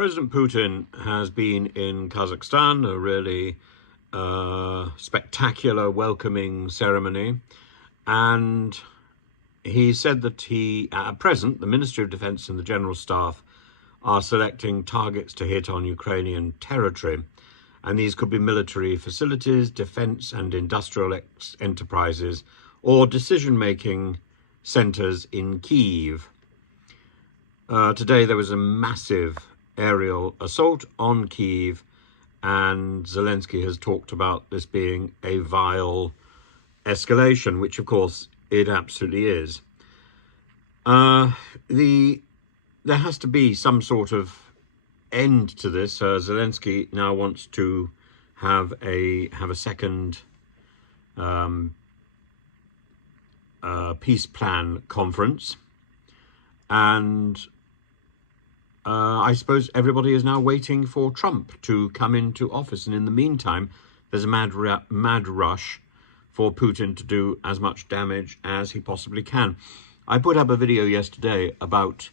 President Putin has been in Kazakhstan, a really spectacular welcoming ceremony, and he said that at present, the Ministry of Defense and the General Staff are selecting targets to hit on Ukrainian territory, and these could be military facilities, defense and industrial enterprises, or decision-making centers in Kyiv. Today there was a massive aerial assault on Kyiv, and Zelensky has talked about this being a vile escalation, which of course it absolutely is. There has to be some sort of end to this. Zelensky now wants to have a second peace plan conference, and I suppose everybody is now waiting for Trump to come into office, and in the meantime there's a mad rush for Putin to do as much damage as he possibly can. I put up a video yesterday about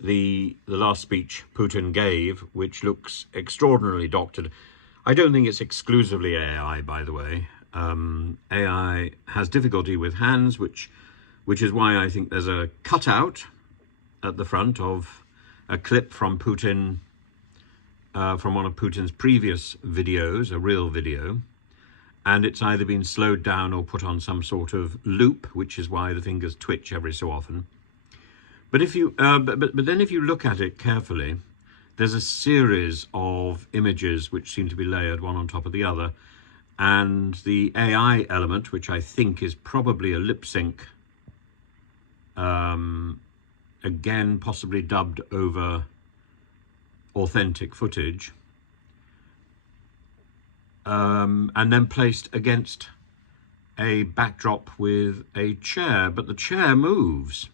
the last speech Putin gave, which looks extraordinarily doctored. I don't think it's exclusively AI, by the way. AI has difficulty with hands, which is why I think there's a cutout at the front of a clip from Putin, from one of Putin's previous videos, a real video, and it's either been slowed down or put on some sort of loop, which is why the fingers twitch every so often. But if you, but then if you look at it carefully, there's a series of images which seem to be layered one on top of the other, and the AI element, which I think is probably a lip sync, again possibly dubbed over authentic footage, and then placed against a backdrop with a chair, but the chair moves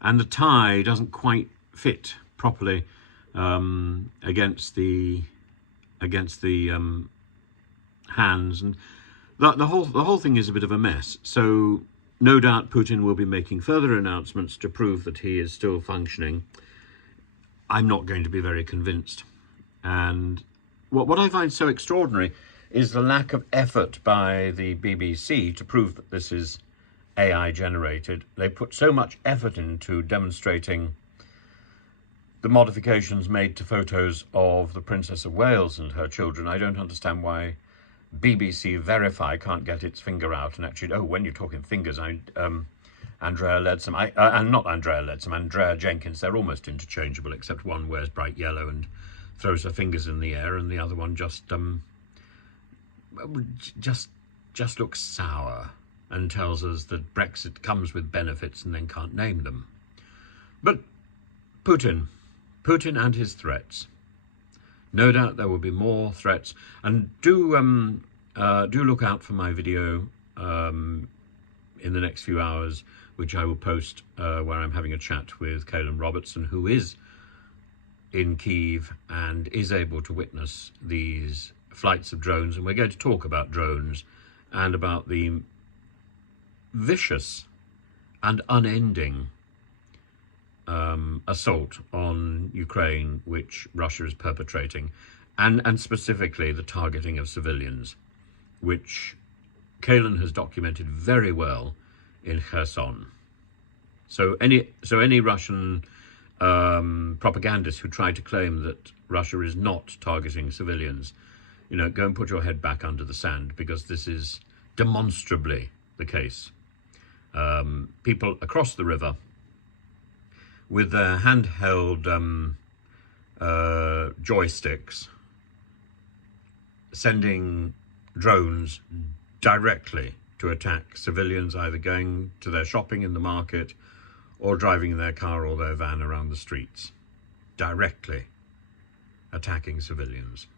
and the tie doesn't quite fit properly against the hands, and the whole thing is a bit of a mess. So no doubt Putin will be making further announcements to prove that he is still functioning. I'm not going to be very convinced. And what I find so extraordinary is the lack of effort by the BBC to prove that this is AI generated. They put so much effort into demonstrating the modifications made to photos of the Princess of Wales and her children. I don't understand why BBC Verify can't get its finger out and actually, oh, when you're talking fingers, Andrea Leadsom, and not Andrea Leadsom, Andrea Jenkins, they're almost interchangeable, except one wears bright yellow and throws her fingers in the air, and the other one just looks sour and tells us that Brexit comes with benefits and then can't name them. But Putin and his threats. No doubt there will be more threats, and do look out for my video in the next few hours, which I will post, where I'm having a chat with Caelan Robertson, who is in Kyiv and is able to witness these flights of drones, and we're going to talk about drones and about the vicious and unending assault on Ukraine which Russia is perpetrating, and specifically the targeting of civilians, which Caelan has documented very well in Kherson. So any Russian propagandists who try to claim that Russia is not targeting civilians, go and put your head back under the sand, because this is demonstrably the case. People across the river with their handheld joysticks sending drones directly to attack civilians, either going to their shopping in the market or driving their car or their van around the streets, directly attacking civilians.